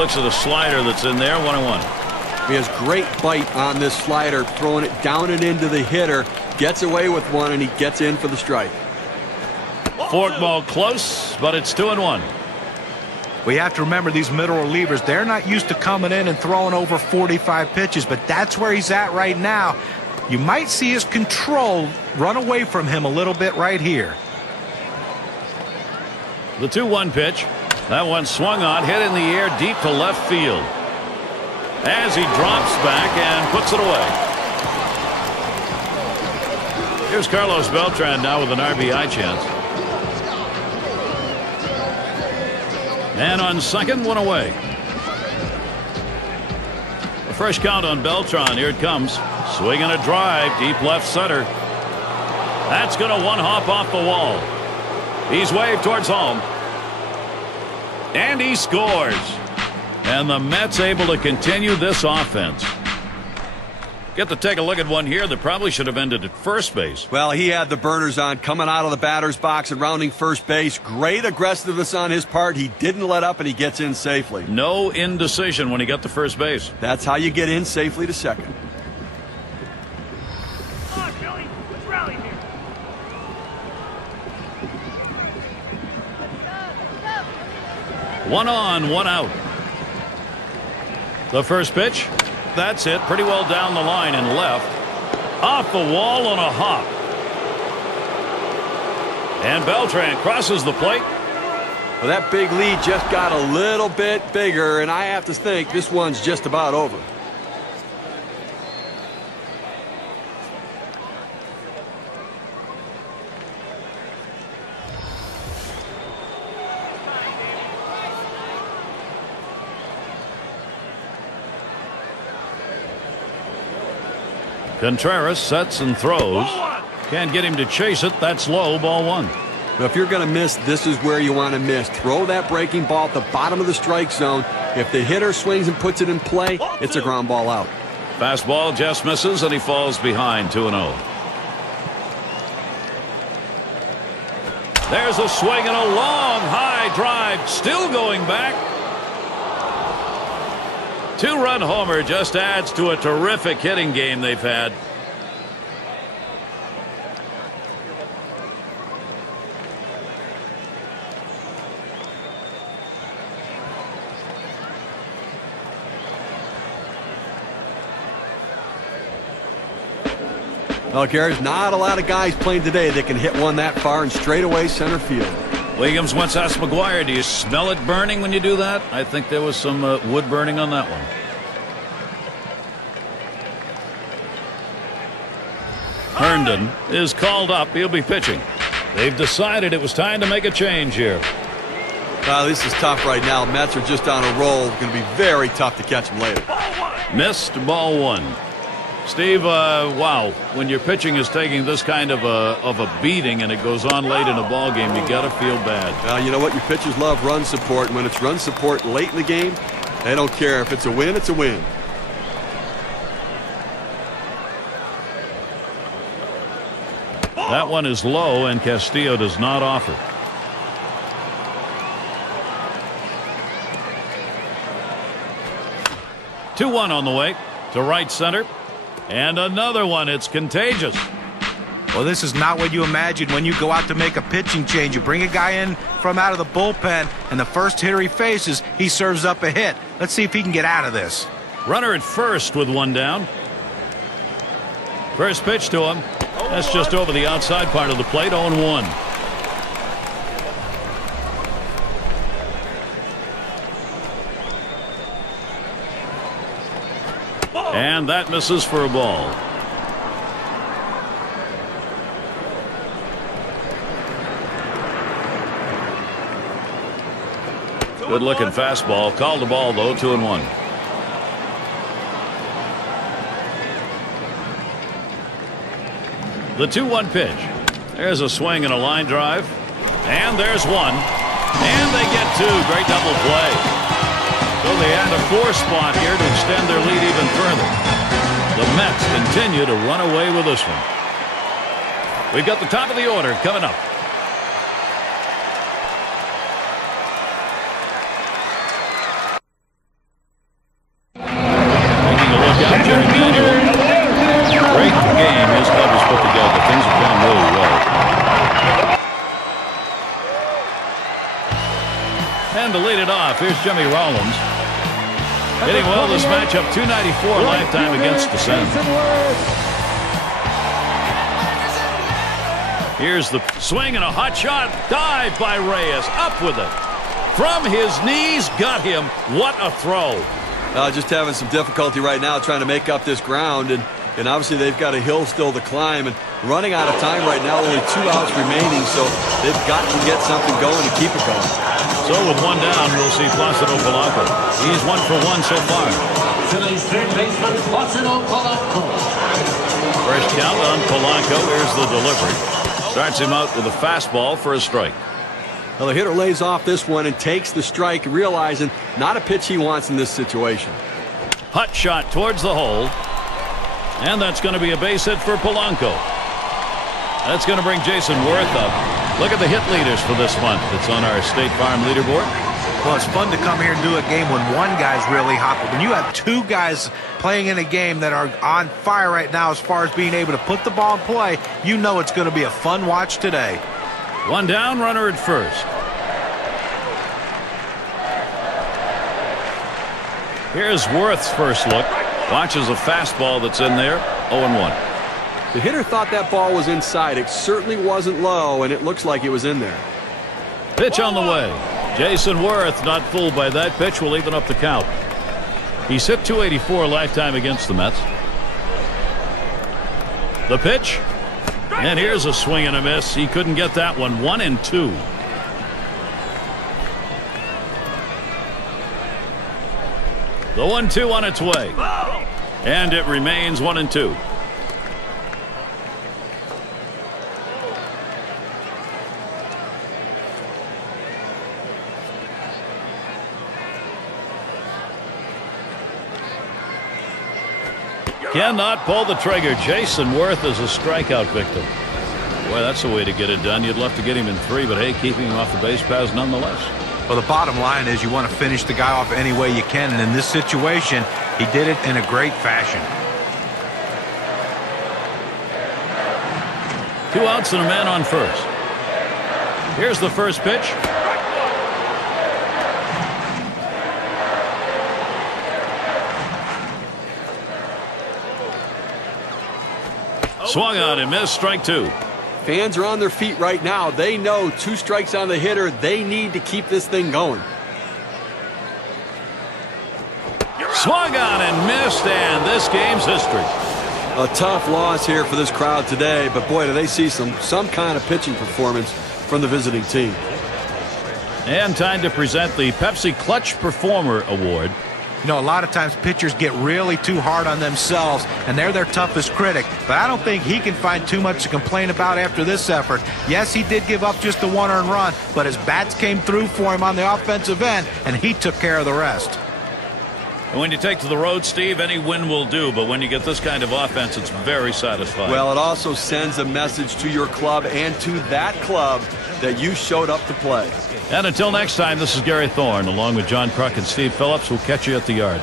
looks at a slider that's in there. 1-1. He has great bite on this slider, throwing it down and into the hitter. Gets away with one, and he gets in for the strike. Forkball close, but it's 2-1. We have to remember these middle relievers, they're not used to coming in and throwing over 45 pitches, but that's where he's at right now. You might see his control run away from him a little bit right here. The 2-1 pitch. That one swung on, hit in the air deep to left field. As he drops back and puts it away. Here's Carlos Beltran now with an RBI chance. And on second, one away. A fresh count on Beltran. Here it comes. Swinging a drive, deep left center. That's going to one-hop off the wall. He's waved towards home. And he scores. And the Mets able to continue this offense. Get to take a look at one here that probably should have ended at first base. Well, he had the burners on coming out of the batter's box and rounding first base. Great aggressiveness on his part. He didn't let up, and he gets in safely. No indecision when he got to first base. That's how you get in safely to second. Come on, Billy. Let's rally here. One on, one out. The first pitch. That's it. Pretty well down the line and left. Off the wall on a hop. And Beltran crosses the plate. Well, that big lead just got a little bit bigger, and I have to think this one's just about over. Contreras sets and throws. Can't get him to chase it. That's low. Ball one. But if you're going to miss, this is where you want to miss. Throw that breaking ball at the bottom of the strike zone. If the hitter swings and puts it in play, it's a ground ball out. Fastball just misses, and he falls behind 2-0. There's a swing and a long high drive. Still going back. Two-run homer just adds to a terrific hitting game they've had. Well, Gary, there's not a lot of guys playing today that can hit one that far and straight away center field. Williams once asked McGuire, do you smell it burning when you do that? I think there was some wood burning on that one. Herndon is called up. He'll be pitching. They've decided it was time to make a change here. This is tough right now. Mets are just on a roll. It's going to be very tough to catch them later. Missed, ball one. Steve, wow, when your pitching is taking this kind of a beating and it goes on late in a ball game, you got to feel bad. You know what? Your pitchers love run support. And when it's run support late in the game, they don't care. If it's a win, it's a win. That one is low, and Castillo does not offer. Two-one on the way to right center. And another one. It's contagious. Well, this is not what you imagine when you go out to make a pitching change. You bring a guy in from out of the bullpen, and the first hitter he faces, he serves up a hit. Let's see if he can get out of this. Runner at first with one down. First pitch to him. That's just over the outside part of the plate. 0-1. And that misses for a ball. Good looking fastball. Called the ball though. 2-1. The 2-1 pitch. There's a swing and a line drive. And there's one. And they get two. Great double play. So they add a 4 spot here to extend their lead even further. The Mets continue to run away with this one. We've got the top of the order coming up. Here's Jimmy Rollins. Hitting well this matchup, 294 lifetime against the Sens. Here's the swing and a hot shot. Dive by Reyes. Up with it. From his knees, got him. What a throw. Just having some difficulty right now trying to make up this ground. And obviously they've got a hill still to climb. And running out of time right now, only 2 outs remaining. So they've got to get something going to keep it going. So with one down, we'll see Placido Polanco. He's 1 for 1 so far. Phillies third baseman Placido Polanco. First count on Polanco. Here's the delivery. Starts him out with a fastball for a strike. Well, the hitter lays off this one and takes the strike, realizing not a pitch he wants in this situation. Hot shot towards the hole. And that's going to be a base hit for Polanco. That's going to bring Jason Worth up. Look at the hit leaders for this month. It's on our State Farm leaderboard. Well, it's fun to come here and do a game when one guy's really hot. But when you have 2 guys playing in a game that are on fire right now as far as being able to put the ball in play, you know it's going to be a fun watch today. 1 down, runner at first. Here's Worth's first look. Watches a fastball that's in there. 0-1. The hitter thought that ball was inside. It certainly wasn't low, and it looks like it was in there. Pitch on the way. Jason Worth not fooled by that pitch. Will even up the count. He's hit 284 lifetime against the Mets. The pitch. And here's a swing and a miss. He couldn't get that one. 1-2. The 1-2 on its way. And it remains 1-2. Cannot pull the trigger. Jason Worth is a strikeout victim. Boy, that's the way to get it done. You'd love to get him in 3, but hey, keeping him off the base paths nonetheless. Well, the bottom line is you want to finish the guy off any way you can, and in this situation, he did it in a great fashion. 2 outs and a man on first. Here's the first pitch. Swung on and missed. Strike 2. Fans are on their feet right now. They know 2 strikes on the hitter. They need to keep this thing going. Swung on and missed, and this game's history. A tough loss here for this crowd today, but boy, do they see some kind of pitching performance from the visiting team. And time to present the Pepsi Clutch Performer Award. You know, a lot of times pitchers get really too hard on themselves, and they're their toughest critic. But I don't think he can find too much to complain about after this effort. Yes, he did give up just the 1 earned run, but his bats came through for him on the offensive end, and he took care of the rest. And when you take to the road, Steve, any win will do. But when you get this kind of offense, it's very satisfying. Well, it also sends a message to your club and to that club that you showed up to play. And until next time, this is Gary Thorne, along with John Kruk and Steve Phillips. We'll catch you at the yard.